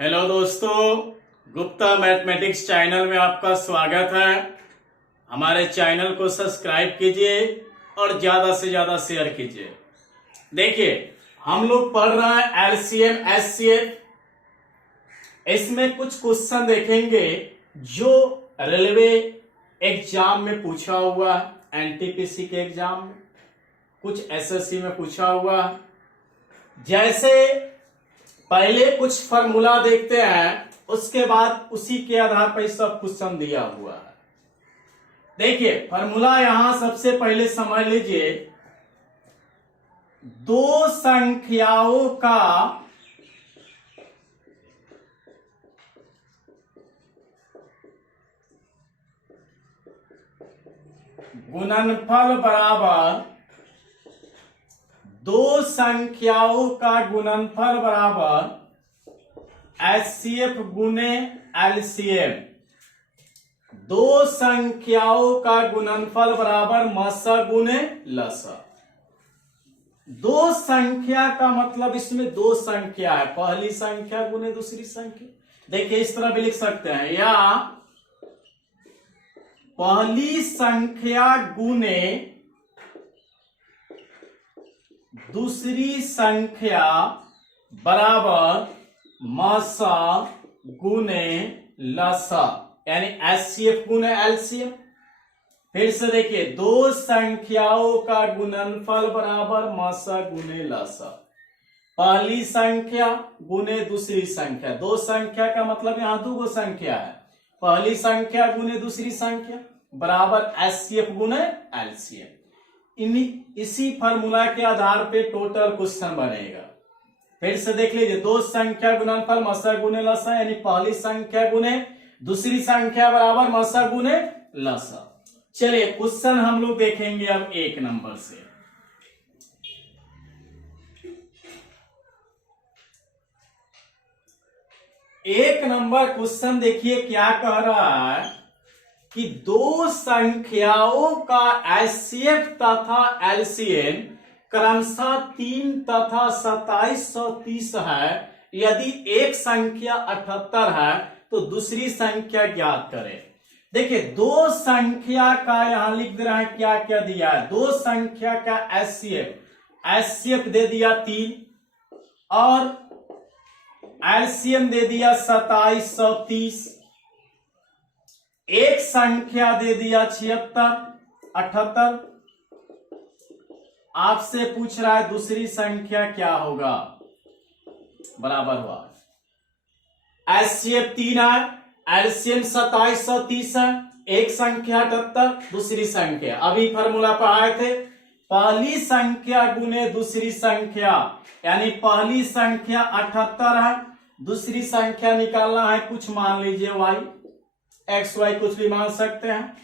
Hello दोस्तों, Gupta mathematics channel में आपका स्वागत है। हमारे चैनल को सब्सक्राइब कीजिए और ज्यादा से ज्यादा शेयर कीजिए। देखिए, हम लोग पढ़ रहे हैं एलसीएम एचसीएफ। इसमें कुछ क्वेश्चन देखेंगे जो रेलवे एग्जाम में पूछा हुआ है, एनटीपीसी के एग्जाम में, कुछ एसएससी में पूछा हुआ है। जैसे पहले कुछ फॉर्मूला देखते हैं, उसके बाद उसी के आधार पर सब क्वेश्चन दिया हुआ है। देखिए फॉर्मूला यहां सबसे पहले समझ लीजिए। दो संख्याओं का गुणनफल बराबर, दो संख्याओं का गुणनफल बराबर एचसीएफ गुने एलसीएम। दो संख्याओं का गुणनफल बराबर मसा गुने लसा। दो संख्या का मतलब इसमें दो संख्या है, पहली संख्या गुने दूसरी संख्या। देखिए इस तरह भी लिख सकते हैं, या पहली संख्या गुने दूसरी संख्या बराबर मसा गुने लसा, यानी एचसीएफ गुने एलसीएम। फिर से देखिए, दो संख्याओं का गुणनफल बराबर मसा गुने लसा। पहली संख्या गुने दूसरी संख्या, दो संख्या का मतलब यहां दो संख्या है। पहली संख्या गुने दूसरी संख्या बराबर एचसीएफ गुने एलसीएम। इसी फार्मूला के आधार पे टोटल क्वेश्चन बनेगा। फिर से देख लीजिए, दो संख्या गुणनफल मसा गुने लसा, यानी पहली संख्या गुने दूसरी संख्या बराबर मसा गुने लसा। चलिए क्वेश्चन हम लोग देखेंगे अब एक नंबर से। एक नंबर क्वेश्चन देखिए क्या कह रहा है कि दो संख्याओं का एचसीएफ तथा एलसीएम क्रमशः 3 तथा 2730 है। यदि एक संख्या 78 है तो दूसरी संख्या ज्ञात करें। देखिए दो संख्या का यहां लिख दे रहा है, क्या क्या दिया है। दो संख्या का एचसीएफ दे दिया 3 और एलसीएम दे दिया 2730। एक संख्या दे दिया 76, 78। आपसे पूछ रहा है दूसरी संख्या क्या होगा, बराबर हुआ। एचसीएफ 3 है, एलसीएम 2730 है, एक संख्या 78, दूसरी संख्या। अभी फॉर्मूला पढ़ाए थे, पहली संख्या गुने दूसरी संख्या, यानी पहली संख्या 78 है, दूसरी संख्या निकालना है कुछ, मान लीजिए वाई, एक्स वाई कुछ भी मान सकते हैं।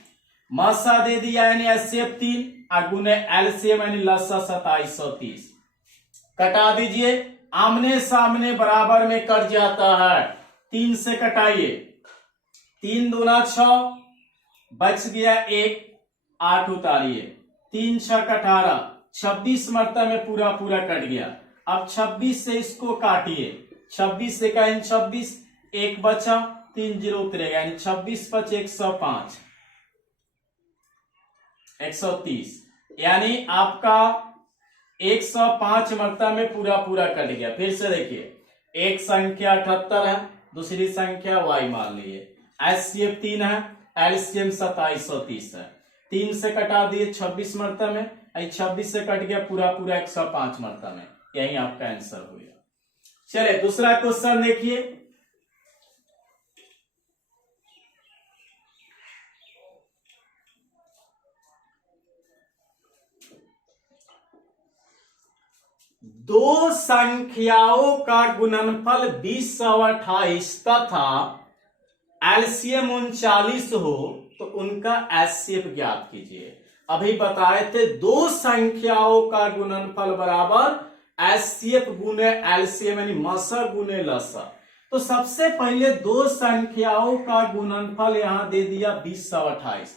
मसा दे दिया यानी एचसीएफ 3 और गुने एलसीएम यानी लसा 2730। कटा दीजिए, आमने सामने बराबर में कट जाता है। 3 से कटाइए, 3 दूना 6, बच गया 1, 8 उतारिए, 3 6 18, 26 मरतबा में पूरा पूरा कट गया। अब 26 से इसको काटिए, 26 से कहें 26, 1 बचा, 3 0 उतरेगा, यानी 26 5 105, 130, यानी आपका 105 मरतबा में पूरा पूरा कट गया। फिर से देखिए, एक संख्या 78 है, दूसरी संख्या y मान लीजिए, एचसीएफ 3 है, एलसीएम 2730 है। 3 से कटा दिए 26 मरतबा में, 26 से कट गया पूरा पूरा 105 मरतबा में, यही आपका आंसर हो गया। चलिए दूसरा क्वेश्चन देखिए। दो संख्याओं का गुणनफल 2028 तथा एलसीएम 39 हो तो उनका एचसीएफ ज्ञात कीजिए। अभी बताए थे दो संख्याओं का गुणनफल बराबर एचसीएफ गुने एलसीएम यानी मसा गुने लसा। तो सबसे पहले दो संख्याओं का गुणनफल यहां दे दिया 2028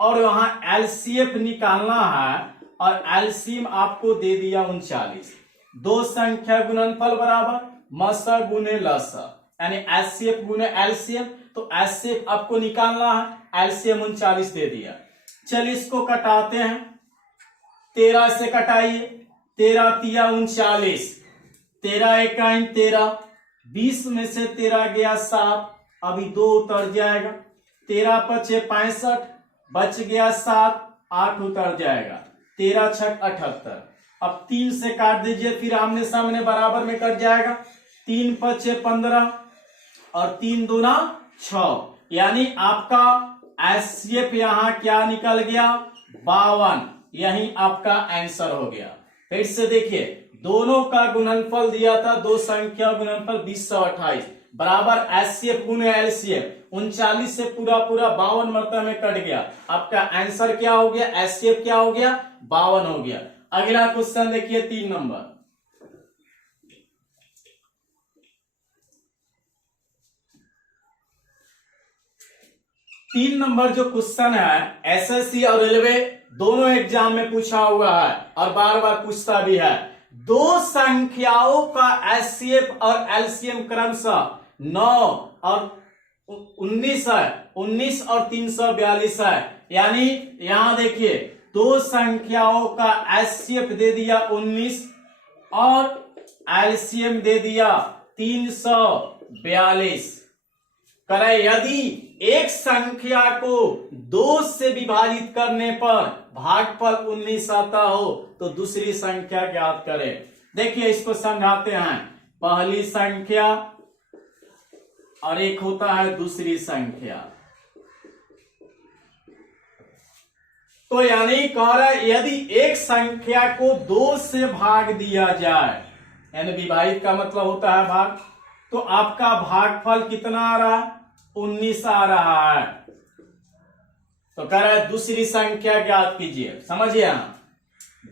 और वहां एलसीएफ निकालना है और एलसीएम आपको दे दिया 39। दो संख्या गुणनफल बराबर मसा गुने लसा, यानी एचसीएफ गुने एलसीएम। तो एचसीएफ आपको निकालना है, एलसीएम 39 दे दिया। चलिए इसको कटाते हैं, 13 से कटाइए, 13 तिया 39, 13 इकाइन 13, 20 में से 13 गया 7, अभी 2 उतर जाएगा, 13 पचे 65, बच गया 7, 8 उतर जाएगा, 13 छक 78। अब 3 से काट दीजिए, फिर आमने सामने बराबर में कट जाएगा, 3 पचे 15 और 3 दूना 6, यानी आपका एचसीएफ यहां क्या निकल गया, 52। यही आपका आंसर हो गया। फिर से देखिए, दोनों का गुणनफल दिया था, दो संख्या गुणनफल 2028 बराबर एचसीएफ गुने एलसीएफ, 39 से पूरा 52 मरतबा में कट गया। आपका आंसर क्या हो गया, एचसीएफ क्या हो गया, 52 हो गया। अगला क्वेश्चन देखिए 3 नंबर। तीन नंबर जो क्वेश्चन है, एसएससी और रेलवे दोनों एग्जाम में पूछा हुआ है और बार बार पूछता भी है। दो संख्याओं का एचसीएफ और एलसीएम क्रमशः 9 और 19 है, 19 और 342 है। यानी यहां देखिए, दो संख्याओं का एचसीएफ दे दिया 19 और एलसीएम दे दिया 342। करे यदि एक संख्या को 2 से विभाजित करने पर भागफल 19 आता हो तो दूसरी संख्या ज्ञात करें। देखिए इसको समझाते हैं। पहली संख्या और एक होता है दूसरी संख्या। तो यानी कह रहा है, यदि एक संख्या को 2 से भाग दिया जाए, यानी विभाजित का मतलब होता है भाग, तो आपका भागफल कितना आ रहा है, 19 आ रहा है। तो कह रहा है दूसरी संख्या ज्ञात कीजिए। समझिए,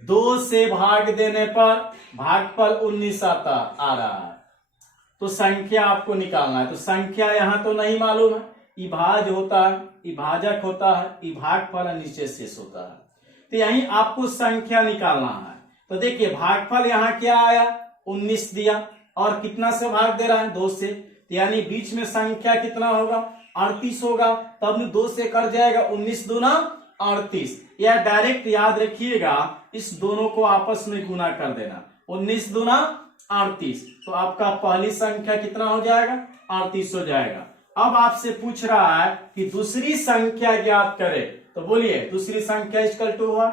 2 से भाग देने पर भागफल 19 आ रहा है, तो संख्या आपको निकालना है। तो संख्या यहां तो नहीं मालूम है, विभाज होता है, विभाजक होता है, भागफल नीचे शेष होता है। तो यही आपको संख्या निकालना है। तो देखिए भागफल यहां क्या आया, 19 दिया और कितना से भाग दे रहा है, 2 से, यानी बीच में संख्या कितना होगा, 38 होगा। तब 2 से कट जाएगा, 19 दूना 38। या डायरेक्ट याद रखिएगा, इस दोनों को आपस में गुना कर देना, 19 दूना 38। तो आपका पहली संख्या कितना हो जाएगा, 38 हो जाएगा। अब आपसे पूछ रहा है कि दूसरी संख्या ज्ञात करे, तो बोलिए दूसरी संख्या इक्वल टू हुआ।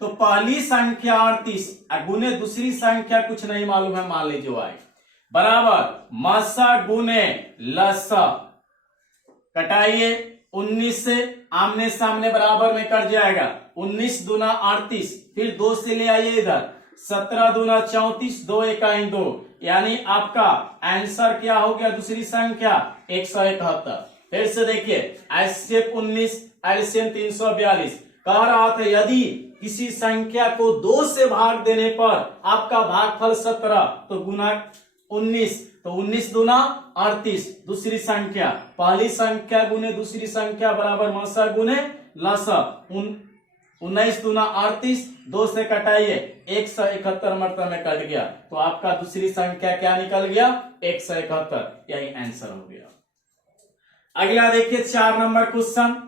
तो पहली संख्या 38 गुने दूसरी संख्या कुछ नहीं मालूम है, मान लीजिए y बराबर मसा गुने लसा। कटाइए, 19 से आमने सामने बराबर में कट जाएगा, 19 दूना 38, फिर 2 से ले आइए इधर, 17 दूना 34, 2 इकाई 2, यानी आपका आंसर क्या हो गया, दूसरी संख्या 171। फिर से देखिए, एचसीएफ 19, एलसीएम 342। कह रहा था यदि किसी संख्या को 2 से भाग देने पर आपका भागफल 17, तो गुना 19, तो 19 दूना 38। दूसरी संख्या, पहली संख्या गुने दूसरी संख्या बराबर मसा गुने लसा, 19 दूना 38, 2 से कटाइए, 171 मरतबा में कट गया। तो आपका दूसरी संख्या क्या निकल गया, 171। यही आंसर हो गया। अगला देखिए 4 नंबर क्वेश्चन।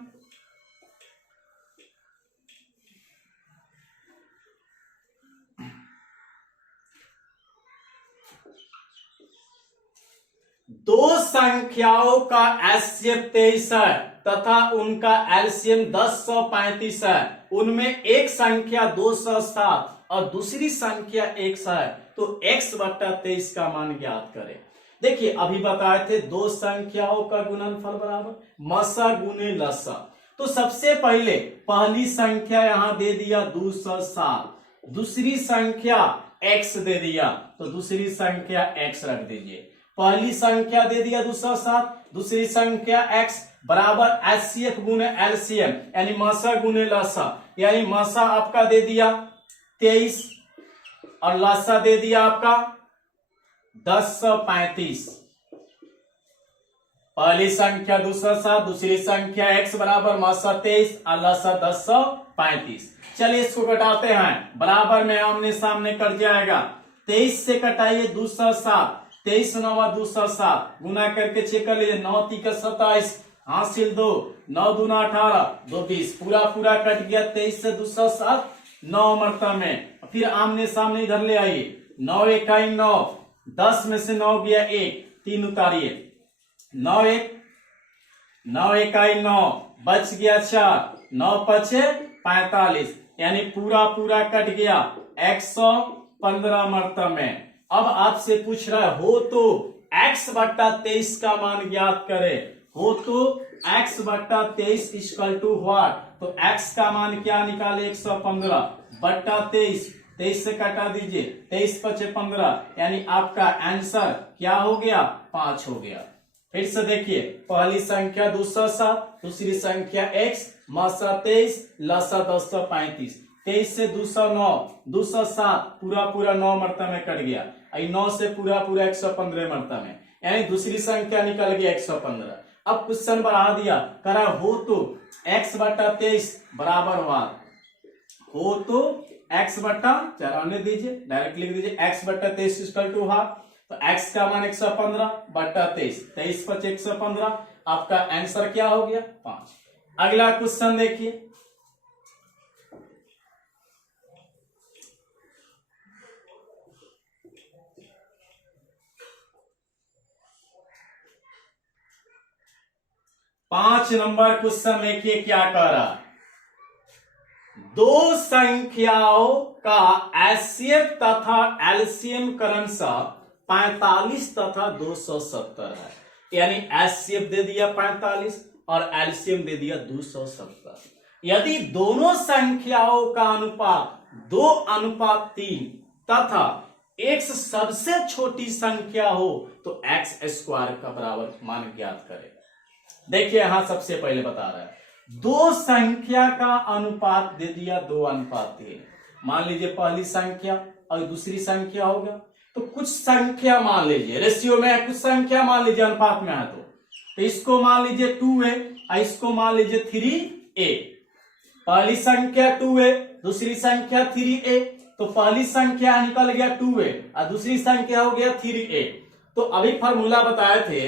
दो संख्याओं का एचसीएफ 23 है तथा उनका एलसीएम 1035 है। उनमें एक संख्या 207 और दूसरी संख्या 100 है, तो x बट्टा 23 का मान ज्ञात करें। देखिए अभी बताए थे दो संख्याओं का गुणनफल बराबर मसा गुने लसा। तो सबसे पहले पहली संख्या यहां दे दिया 207, दूसरी संख्या x दे दिया, तो दूसरी संख्या x रख दीजिए। पहली संख्या दे दिया 207, दूसरी संख्या x बराबर एचसीएफ गुने एलसीएम, यानी मसा गुने लसा, यानी मसा आपका दे दिया 23 और लसा दे दिया आपका 1035। पहली संख्या 207, दूसरी संख्या x बराबर मसा 23 और लसा 1035। चलिए इसको घटाते हैं, बराबर में आमने सामने कट जाएगा। 23 से कटाइए 207, 23 9 207 गुना करके चेक कर लीजिए। 9 3 27 हासिल 2, 9 दूना 18 2 20 पूरा पूरा कट गया। 23 से 207 9 मरतबा में। फिर आमने सामने इधर ले आइए। 9 1 9 10 में से 9 गया 1 3 उतारिए। 9 1 9 बच गया 4 9 5 45 यानी पूरा पूरा कट गया 115 मरतबा में। अब आपसे पूछ रहा है हो तो x बट्टा 23 का मान ज्ञात करे। हो तो x बट्टा 23 इक्वल टू व्हाट, तो x का मान क्या निकाले 115 बट्टा 23, 23 से कटा दीजिए 23 5 15 यानी आपका आंसर क्या हो गया 5 हो गया। फिर से देखिए पहली संख्या 207, दूसरी संख्या x, मासा 23, लसा 235, 23 से 209 207 पूरा पूरा 9 मरतबा में कट गया। 9 से पूरा पूरा 115 मरतबा में यानी दूसरी संख्या निकल गया 115। अब क्वेश्चन बढ़ा दिया, करा हो तो x बट्टा 23 बराबर हुआ। हो तो x बट्टा चराने दीजिए, डायरेक्ट लिख दीजिए x बट्टा 23 इक्वल टू हाफ। तो x का मान 115 बट्टा 23, 23 5 115 आपका आंसर क्या हो गया 5। अगला क्वेश्चन देखिए। पांच नंबर क्वेश्चन देखिए क्या कह रहा है। दो संख्याओं का एचसीएफ तथा एलसीएम क्रमशः 45 तथा 270 है। यानी एचसीएफ दे दिया 45 और एलसीएम दे दिया 270। यदि दोनों संख्याओं का अनुपात 2:3 तथा x सबसे छोटी संख्या हो तो x स्क्वायर का बराबर मान ज्ञात करें। देखिए यहां सबसे पहले बता रहा है दो संख्या का अनुपात दे दिया 2:3। मान लीजिए पहली संख्या और दूसरी संख्या हो गया, तो कुछ संख्या मान लीजिए रेशियो में है, कुछ संख्या मान लीजिए अनुपात में है, तो इसको मान लीजिए 2a और इसको मान लीजिए 3a। पहली संख्या 2a, दूसरी संख्या 3a, तो पहली संख्या निकल गया 2a और दूसरी संख्या हो गया 3a। तो अभी फॉर्मूला बताए थे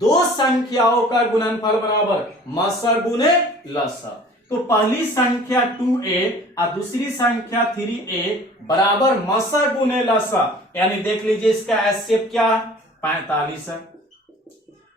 दो संख्याओं का गुणनफल बराबर मसा गुने लसा। तो पहली संख्या 2a और दूसरी संख्या 3a बराबर मसा गुने लसा, यानी देख लीजिए इसका एचसीएफ क्या है 45 है,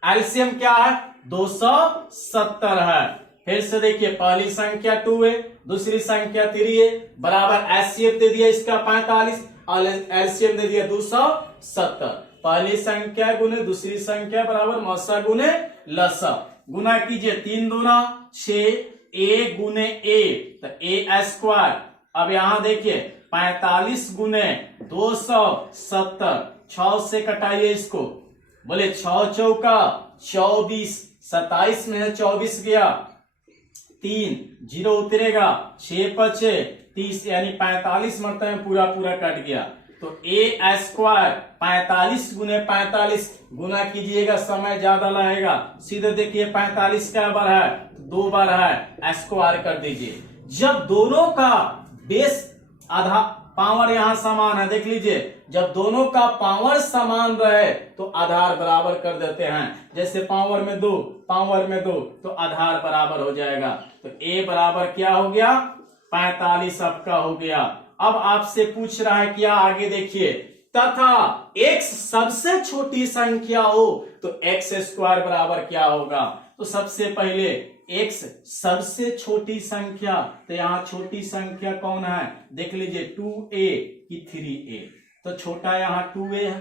एलसीएम क्या है 270 है। फिर से देखिए पहली संख्या 2a, दूसरी संख्या 3a बराबर एचसीएफ दे दिया इसका 45 और एलसीएम दे दिया 270। पहली संख्या गुने दूसरी संख्या बराबर मसा गुने लसा। गुना कीजिए 3 दूना 6 a गुने a तो a स्क्वायर। अब यहां देखिए 45 गुने 270, 6 से कटाइए इसको, बोले 6 चौका 24, 27 में है 24 गया 3 0 उतरेगा 6 5 30 यानी 45 मरतबा में पूरा पूरा कट गया। तो a स्क्वायर 45 गुने 45 गुना कीजिएगा, समय ज्यादा लगेगा, सीधे देखिए 45 का बार है 2 बार है, स्क्वायर कर दीजिए। जब दोनों का बेस आधा पावर यहां समान है, देख लीजिए जब दोनों का पावर समान रहे तो आधार बराबर कर देते हैं। जैसे पावर में 2 पावर में 2 तो आधार बराबर हो जाएगा। तो a बराबर क्या हो गया 45 आपका हो गया। अब आपसे पूछ रहा है क्या, आगे देखिए तथा x सबसे छोटी संख्या हो तो x स्क्वायर बराबर क्या होगा। तो सबसे पहले x सबसे छोटी संख्या, तो यहां छोटी संख्या कौन है देख लीजिए 2a की 3a, तो छोटा यहां 2a है।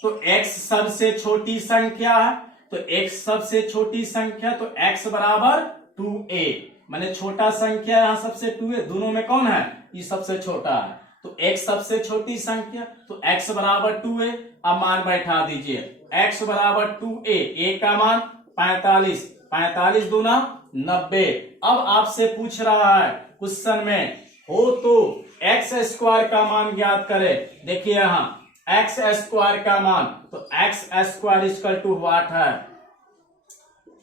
तो x सबसे छोटी संख्या है, तो x सबसे छोटी संख्या तो x बराबर 2a, माने छोटा संख्या यहां सबसे 2a, दोनों में कौन है ये सबसे छोटा है। तो x सबसे छोटी संख्या तो x बराबर 2a। अब मान बैठा दीजिए x बराबर 2a, a का मान 45, 45 दूना 90। अब आपसे पूछ रहा है क्वेश्चन में हो तो x स्क्वायर का मान ज्ञात करें। देखिए यहां x स्क्वायर का मान, तो x square equal to what है,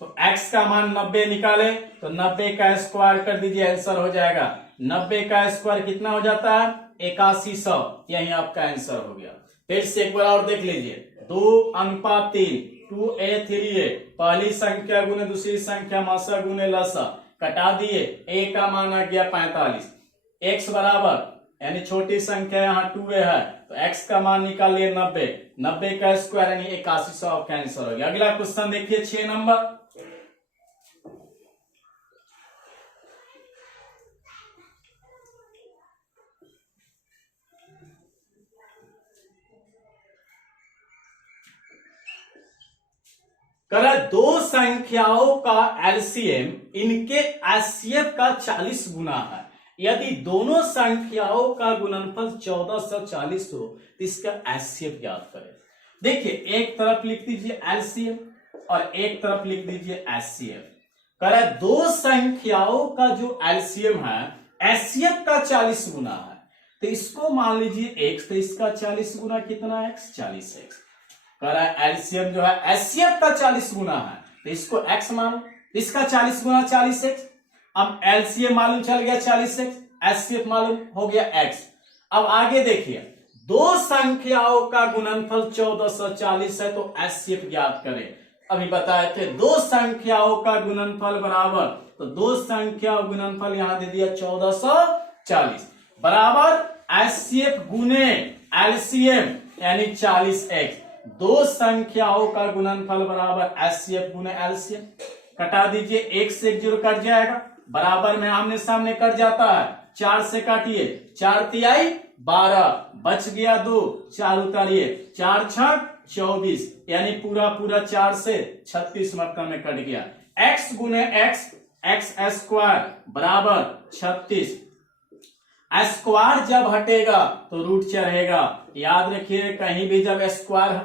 तो x का मान 90 निकाले तो 90 का स्क्वायर कर दीजिए, आंसर हो जाएगा 90 का स्क्वायर कितना हो जाता है 8100, यही आपका आंसर हो गया। फिर से एक बार और देख लीजिए, 2:3, 2a3a, पहली संख्या गुने दूसरी संख्या मसा गुने लसा, कटा दिए, a का मान आ गया 45, x बराबर यानी छोटी संख्या यहाँ 2a है तो x का मान निकालिए 90, 90 का स्क्वायर यानी 8100 आपका आंसर हो गया। अगला क्वेश्चन देखिए 6 नंबर। करा दो संख्याओं का एलसीएम इनके एचसीएफ का 40 गुना है। यदि दोनों संख्याओं का गुणनफल 1440 हो तो इसका एचसीएफ ज्ञात करें। देखिए एक तरफ लिख दीजिए एलसीएम और एक तरफ लिख दीजिए एचसीएफ। करा दो संख्याओं का जो एलसीएम है एचसीएफ का 40 गुना है तो इसको मान लीजिए x, तो इसका 40 गुना कितना x, 40x। करा एलसीएम जो है एचसीएफ का 40 गुना है तो इसको x मानो, इसका 40 गुना 40x। अब एलसीएम मालूम चल गया 40x, एचसीएफ मालूम हो गया x। अब आगे देखिए दो संख्याओं का गुणनफल 1440 है तो एचसीएफ ज्ञात करें। अभी बताए थे दो संख्याओं का गुणनफल बराबर, तो दो संख्या गुणनफल यहां दे दिया 1440 बराबर एचसीएफ गुने एलसीएम यानी 40x। दो संख्याओं का गुणनफल बराबर एचसीएफ गुने एलसीएम, कटा दीजिए, एक से एक जीरो कट जाएगा, बराबर में आमने सामने कट जाता है, 4 से काटिए, 4 तिहाई 12, बच गया 2, 4 उतारिए, 4 छक 24 यानी पूरा पूरा 4 से 36 मतलब में कट गया। x गुने x स्क्वायर बराबर 36, स्क्वायर जब हटेगा तो रूट चढ़ेगा। याद रखिए कहीं भी जब स्क्वायर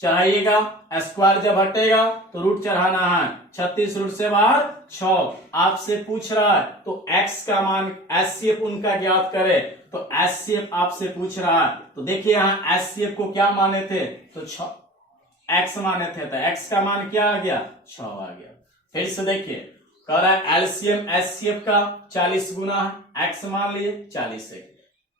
चढ़ाइएगा स्क्वायर जब हटेगा तो रूट चढ़ाना है। 36 रूट से बाहर 6, आपसे पूछ रहा है तो x का मान एचसीएफ उनका ज्ञात करे, तो एचसीएफ आपसे पूछ रहा है तो देखिए यहाँ एचसीएफ को क्या माने थे तो 6 x माने थे तो x का मान क्या आ गया 6 आ गया। फिर से देखिए कह रहा है एलसीएम एचसीएफ का 40 गुना है, x मान लिए 40 है,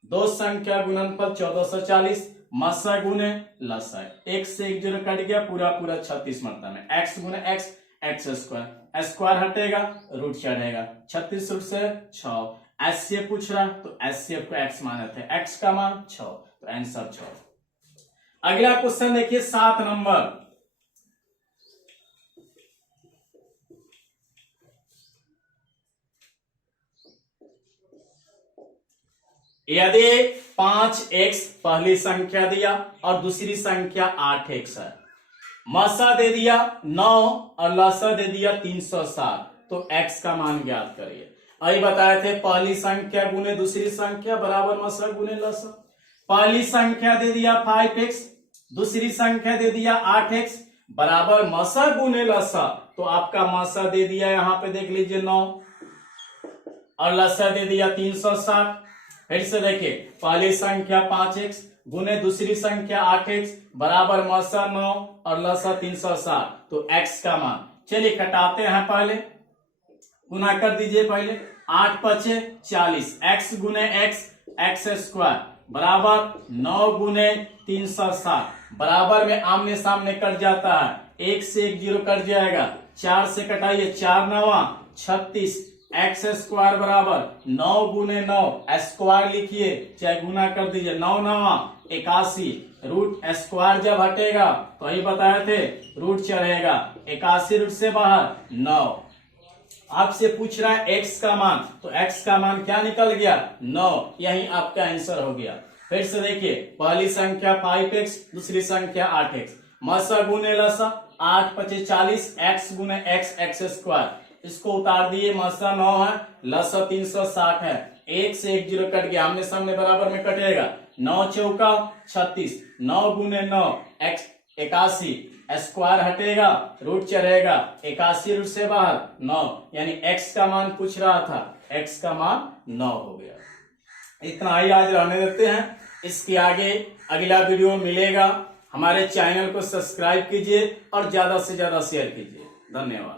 दो संख्या गुणनफल 1440 मसा गुने लसा, एक से एक जीरो कट गया, पूरा पूरा 36 मतलब में x गुने x स्क्वायर, स्क्वायर हटेगा रूट चढ़ेगा, 36 रूट से 6, एचसीएफ पूछ रहा तो एचसीएफ को x माने थे, x का मान 6 तो आंसर 6। अगला क्वेश्चन देखिए 7 नंबर। यदि 5x पहली संख्या दिया और दूसरी संख्या 8x है, मसा दे दिया 9 और लसा दे दिया 360 तो x का मान ज्ञात करिए। अभी बताए थे पहली संख्या गुने दूसरी संख्या बराबर मसा गुने लसा। पहली संख्या दे दिया 5x, दूसरी संख्या दे दिया 8x बराबर मसा गुने लसा, तो आपका मसा दे दिया यहां पे देख लीजिए 9 और लसा दे दिया 360। फिर से देखिए पहली संख्या 5x गुने दूसरी संख्या 8x बराबर मसा 9 और लसा 360 तो x का मान, चलिए कटाते हैं, पहले गुना कर दीजिए, पहले 8 पचे 40, x गुने x स्क्वायर बराबर 9 गुने 360 बराबर में आमने सामने कट जाता है, एक से एक जीरो कट जाएगा, 4 से कटाइए, 4 9 36, x स्क्वायर बराबर 9 गुने 9 स्क्वायर लिखिए चाहे गुना कर दीजिए, 9 9 81, रूट स्क्वायर जब हटेगा तो यही बताए थे रूट चढ़ेगा, 81 रूट से बाहर 9। आपसे पूछ रहा है x का मान, तो x का मान क्या निकल गया 9, यही आपका आंसर हो गया। फिर से देखिए पहली संख्या 5x दूसरी संख्या 8x, मसा गुने लसा 8 पचे 40, x गुने x स्क्वायर, इसको उतार दिए, मसा 9 है लसा 360 है, एक से एक जीरो कट गया, आमने सामने बराबर में कटेगा, 9 चौका 36, 9 गुने 9 x 81, स्क्वायर हटेगा रूट चढ़ेगा, 81 रूट से बाहर 9 यानी x का मान पूछ रहा था, x का मान 9 हो गया। इतना ही आज रहने देते हैं, इसके आगे अगला वीडियो मिलेगा। हमारे चैनल को सब्सक्राइब कीजिए और ज्यादा से ज्यादा शेयर कीजिए। धन्यवाद।